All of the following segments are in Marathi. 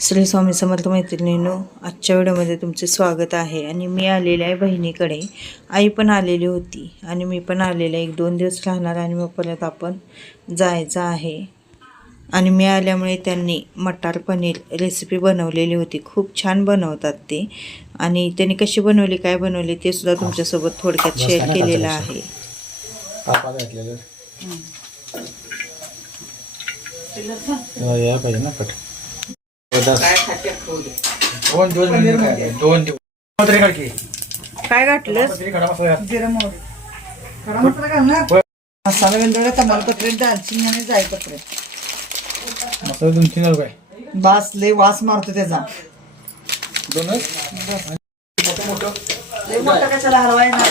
श्री स्वामी समर्थ मैत्रिणींनो, आजच्या व्हिडिओमध्ये तुमचे स्वागत आहे. आणि मी आलेले आहे बहिणीकडे. आई पण आलेली होती आणि मी पण आलेले, 1-2 दिवस राहणार आणि मग परत आपण जायचं आहे. आणि मी आल्यामुळे त्यांनी मटार पनीर रेसिपी बनवलेली होती. खूप छान बनवतात ते. आणि त्यांनी कशी बनवली, काय बनवली ते सुद्धा तुमच्यासोबत थोडक्यात शेअर केलेलं आहे. काय घातलं? जिरा मोहरी खडा मसाला घाल ना. मसाला वेलदोडे, तमालपत्री, दालचिनी आणि जायपत्री. मसाला 2-3 रुपये वास लय वास मारतो त्याचा. लय मोठा कशाला हलवाय ना.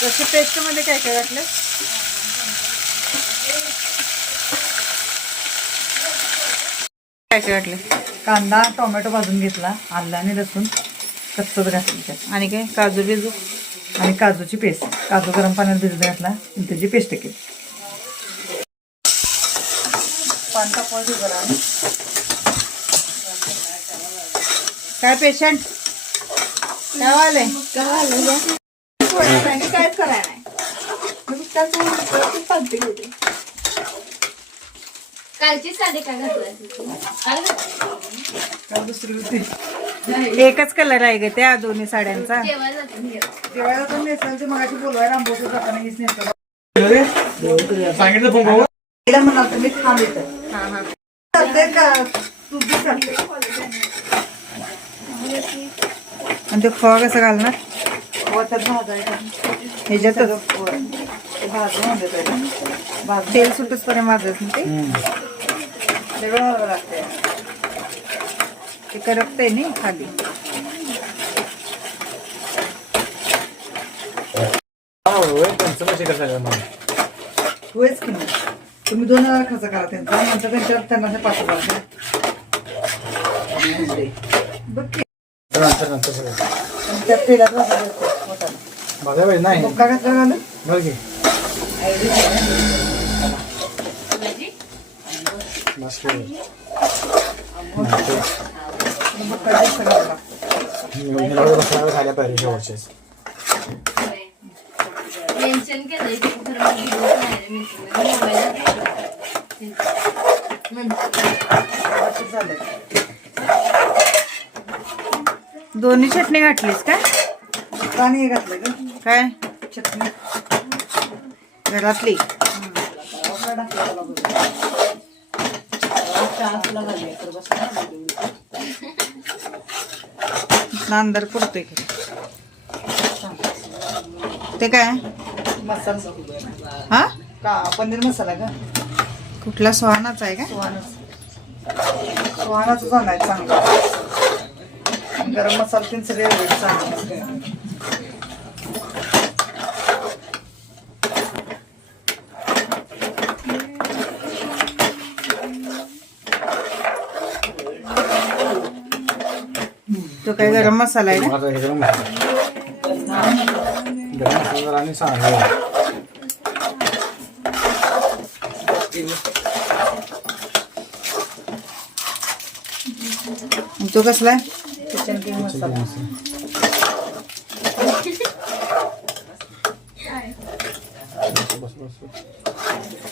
तशी पेस्ट मध्ये काय काय घातलं? काय काय घातलं? कांदा टोमॅटो भाजून घेतला, आलं आणि लसूण कच्चच घातलं त्यात. आणि काय काजू बिजू आणि काजूची पेस्ट. काजू गरम पाण्यात भिजत घातला आणि त्याची पेस्ट केली. पाणी तापवायचं जरा. काय पेशंट काय व्हायलंय? काय करायला कालची साडी काय काल दुसरी होती. एकच कलर आहे ग त्या दोन्ही साड्यांचा. जेवायला पण नेसायचं. मगाशी बोलवायला आंबोशी जाताना हीच नेसलं. सांगितलं फोन भाऊ तिला म्हणाल तुम्ही थांब येतं चालतंय का तू बी चालते. आणि ते खवा कसं घालणार? त्यात भाजायचं ह्याच्यातच भाजून होते तरी भाजून तेल सुटच पर्यंत भाजायचं ना ते. वेगळं हलवावं लागते. ते करपतंय नाही खाली. होयच की नाही. तुम्ही 2000 खर्च करा त्यांचा, नंतर त्यांच्यावर त्यांना ते पाठवा. बघ की त्यात तेलात भाजायचं नाही बुक्का घातला घालून बघ की बुक्का जास्त घालावा लागतो. झाल्या पाहिजे शेवटचेच. मेन्शन केलंय झालंय. दोन्ही चटणी घातलीस काय? पाणी हे घातलं ग. काय चटणी घरातली? अंदर पुरतोय की ते काय? मसाला हा का पनीर मसाला का? कुठला सुहानाचा आहे का? सुहानाचं चांगला चांगला. गरम मसाला तीन सगळे चांगले. तो काय गरम मसाला आहे ना? गरम मसाला आणि सांगा तो कसला आहे? किचन किंग मसाला.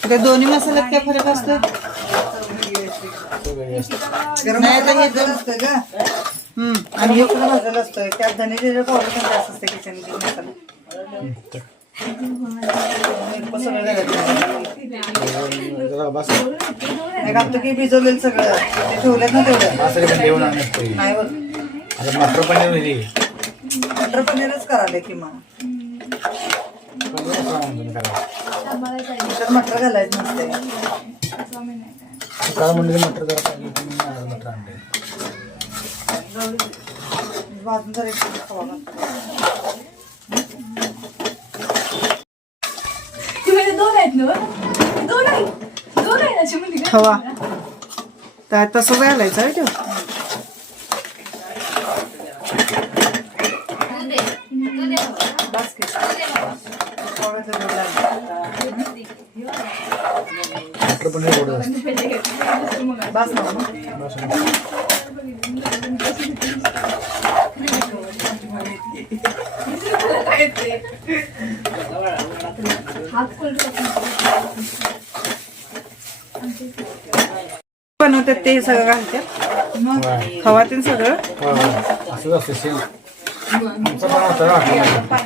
त्या दोन्ही मसाल्यात काय फरक असतो? गरम मसाला भाजलेला असतोय का? आणि आणि इकडे भाजलेला असतोय. त्यात धने जिरे पावडर पण जास्त असते. किचन किंग मसाला सगळं घालतो की भिजवलेलं सगळं ते ठेवलेत ना तेवढं नाही होत. मटर पनीर मटर पनीरच कराले की मग त्यात मटर घालायचं नसते. मटर मटर आणले भाजून जर खावा दोन आहेत ना? दोन आहे खवा तर तसंच घालायचं आहे तो. बस मटर पनीर गोड असतं. बस ना मग. बस. बनवतात ते सगळं घालतात होय. खवा ते सगळं. होय. असंच असतं सेम. आमचं पण होतं राहण्यामध्ये.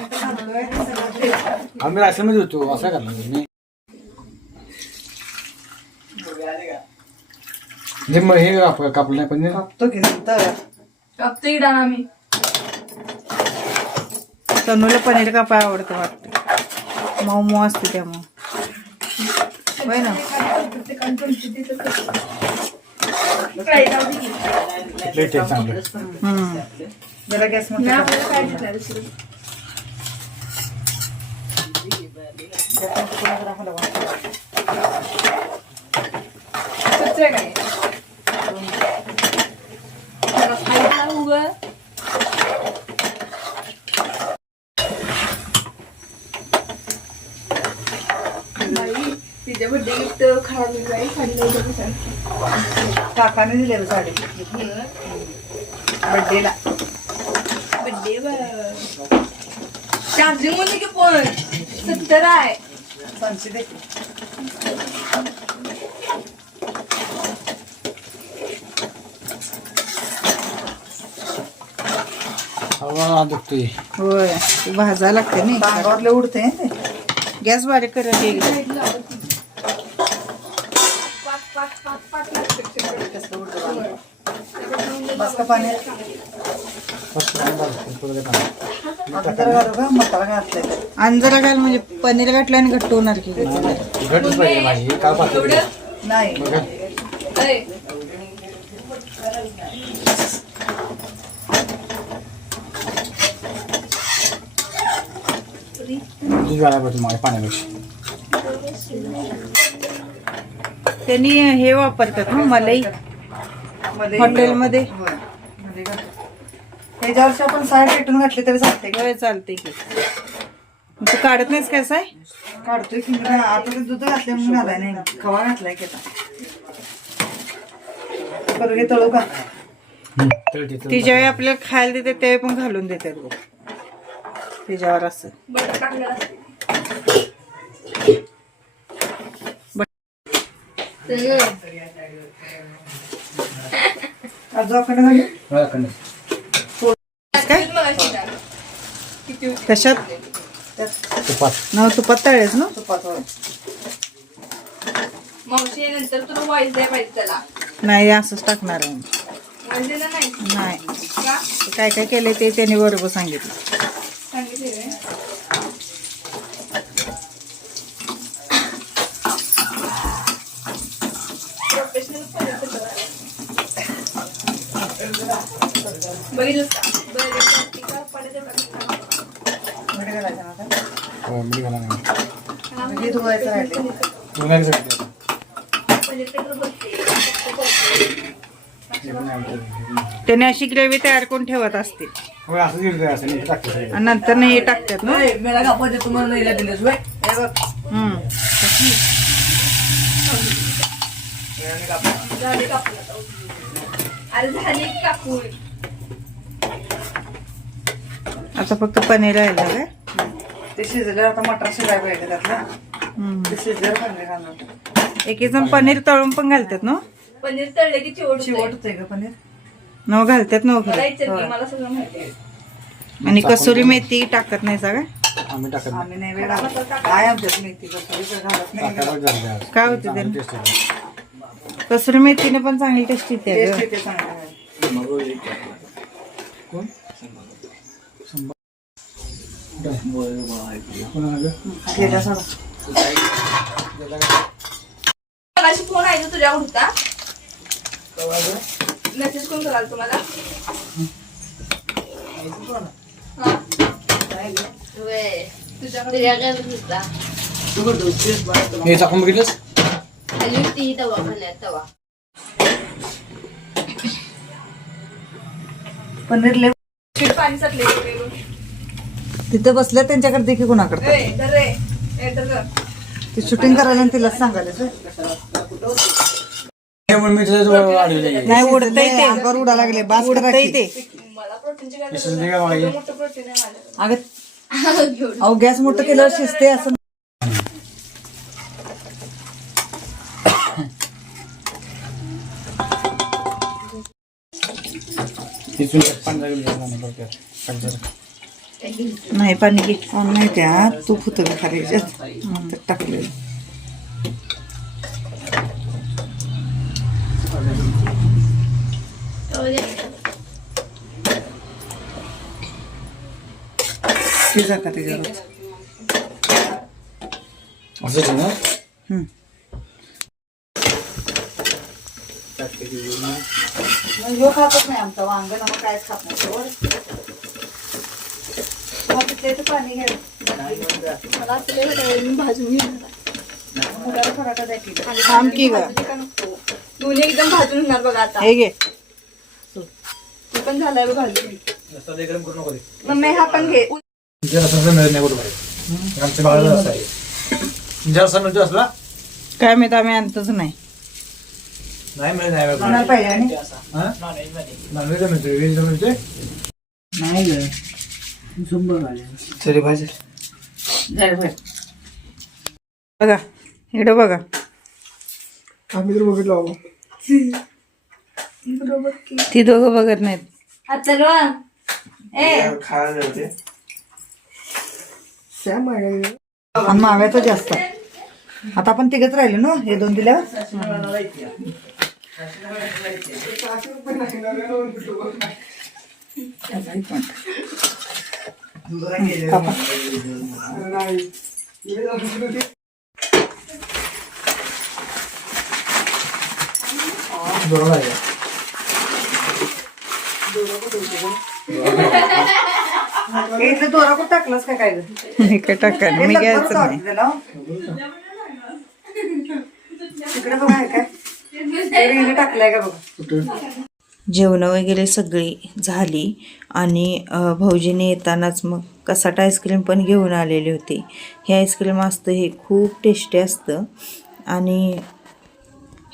आम्ही राशनमध्ये होतो असं करणार मी. जे मग हे कापलं नाही पनीर. कापतो की नंतर. कापतो इडा आम्ही. तनूला पनीर कापाय आवडतं वाटतं, मऊ मऊ असते त्यामुळं. होय ना. लई टेस्ट चांगलं. जरा गॅस नाही, मध्ये आपल्याला काय घेतलं दुसरं? कच्चं आहे काय? जरा खायला उगं. बाई, तिच्या बर्थडे गिफ्ट खराब झाली साडी नाही. काकाने दिले साडी बर्थडेला. बड्डे चार्जिंग मध्ये की पण 70 आहे. सांगशी दे. हवा दुखतोय. होय ते भाजायला लागते ना. अंगावरले उडते ते. गॅस बारीक करायला एकदा. कसं उडतं. बस का पाणी. आता जरा घालू का मसाला घातलाय. आणि जरा घाल म्हणजे पनीर घातलं आणि घट्ट होणार की. घटच पाहिजे माझी. काल पाहतो. नाही दूध घालायला पाहिजे माझ्या पाण्यापेक्षा. त्यांनी हे वापरतात ना मलाई हॉटेलमध्ये. होय. मध्ये घाल. त्याच्यावरची आपण साय पेटून घातली तरी चालते. होय चालते की. तू काढत नाहीस कसं आहे. काढतोय की आता ते दूध घातले म्हणून घालाय नाही. खवा घातलाय की आता. करू घे तळू का. ती ज्यावेळी आपल्याला खायला देते त्यावेळी पण घालून देतात बघ त्याच्यावर असं. बटर टाकलेलं असते. आज आपण घालू. काय किती होती? कशात तुपात. न तुपात तळेच ना. तुपात होय. मावशी नंतर तुला वॉइस द्यायला पाहिजे त्याला. नाही असंच टाकणार आहे. वॉइस दिला नाही नाही का? ते काय काय केलंय ते त्याने बरोबर सांगितलं. सांगितले रे. प्रोफेशनल बघितलंस का? मीठ घालायचं ना आता. होय, मीठ घाला नाही. हे धुवायचं राहिले. धुण्याचं सांगितलं. त्याने अशी ग्रेव्ही तयार करून ठेवत असतील होय, असं दिलं असं नाही टाकतं सगळं. आणि नंतर नाही हे टाकतात ना. मेला कापायचे तुम्हाला नाही दिलेस होय. हे बघ. हम्म. झाली कापून आता. अरे झाली की कापून. आता फक्त पनीर राहिलं काय. ते शिजलं आता मटर शिजाय पाहिजे त्यातलं. हम्म. ते शिजल्यावर पनीर घालणार. एक जण पनीर तळून पण घालतात ना. पनीर तळले की चिवट चिवट होतंय का पनीर. न घालतात ना मला खरं. विचार की मला सगळं माहिती आहे. आणि कसुरी मेथी टाकत नाही सगळं. आम्ही टाकत नाही. आम्ही नाही वेळ काय आमच्यात मेथी कसं घालत नाही. टाकायलाच झालं आज. काय होतं त्यानं? चांगली taste येते. कसुरी मेथीने पण चांगली टेस्ट येते टेस्ट गं. येते चांगलं. कोण? कोणाला गं? घेजा सोडा. मगाशी फोन आहे ना तुझ्या होता. मेसेज कोण कराल तुम्हाला. हा? व्हय. तुझ्याकडे हे चाकून बघितलंस? पनीर लय पाणी साठले. तिथं बसल्या त्यांच्याकडे देखील कोणाकडे ए, धर रे. ए, धर गं. ती शूटिंग करायला आणि तिला सांगायला म्हणून मी त्याच्याजवळ आलेले आहे. नाही उडतंय ते अंगावर उडा लागले बास करा उडतंय की. ते मला प्रोटीनची काय विसरून दे का बाई? मोठं प्रोटीन आहे माझ्याकडे. अगं अहो गॅस मोठं केल्यावर शिजते असं तिथून पाणी लागेल का नाही बघ त्यात. पाणी जरा. नाही पाणी घे नाही त्यात तूप होतं का खाली त्यात टाकलेलं शिजा का त्याच्यावर असंच आहे ना? ह्यो खातच नाही आमचा वांग ना कायच खात नाही सोड. तिथलं पाणी घे मला असं लय वाटायला मी भाजून घेणार आहे. मुलाला पराठा द्या की. आणि थांब की गं. भाजून का नको? दोन्ही एकदम भाजून होणार बघा आता. हे घे ते पण झालंय बघ भाजून. जास्त लय गरम करू नको ते. मम्मी हा पण घे. तुमच्या रसाचं मिळत नाही बरोबर आहे. आमच्या बाळाला रस्सा आहे. तुमच्या रस्सा मिळतो असला? काय माहित आम्ही आणतच नाही नाही मिळत नाही कोणाला बरोबर. पाहिजे आणि हा? नॉनव्हेज मिळतोय, व्हेज मिळतोय. तरी भाजी बघा इकडं बघा आम्ही तर बघितलं बाबा. बरोबर की. ती दोघं बघत नाहीत हात चालवा. ए खायला मिळते. आणि माव्याचं जास्त आता आपण तिघच राहिले ना हे दोन दिल्यावर बरोबर आहे. इथलं दोरा कुठं टाकलंस का काय गं? काय टाका मी घ्यायचं नाही तिकडे बघा आहे काय तिकडे हिने टाकलाय का बघा. जेवणं वगैरे सगळी झाली आणि भाऊजीने येतानाच मग कसाटा आईस्क्रीम पण घेऊन आलेले होते. हे आईस्क्रीम असतं हे खूप टेस्टी असतं आणि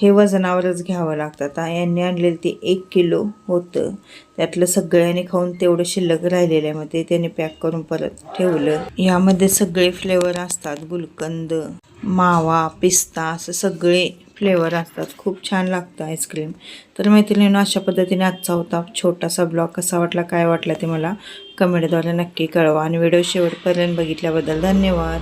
हे वजनावरच घ्यावं लागतं. आता यांनी आणलेलं ते 1 किलो होतं. त्यातलं सगळ्यांनी खाऊन तेवढं शिल्लक राहिलेलं आहे. मग ते त्याने पॅक करून परत ठेवलं. यामध्ये सगळे फ्लेवर असतात. गुलकंद, मावा, पिस्ता असं सगळे फ्लेवर असतात. खूप छान लागतं आईस्क्रीम. तर मैत्रिणींनो अशा पद्धतीने आजचा होता छोटासा ब्लॉग. कसा वाटला काय वाटला ते मला कमेंटद्वारे नक्की कळवा आणि व्हिडिओ शेवटपर्यंत बघितल्याबद्दल धन्यवाद.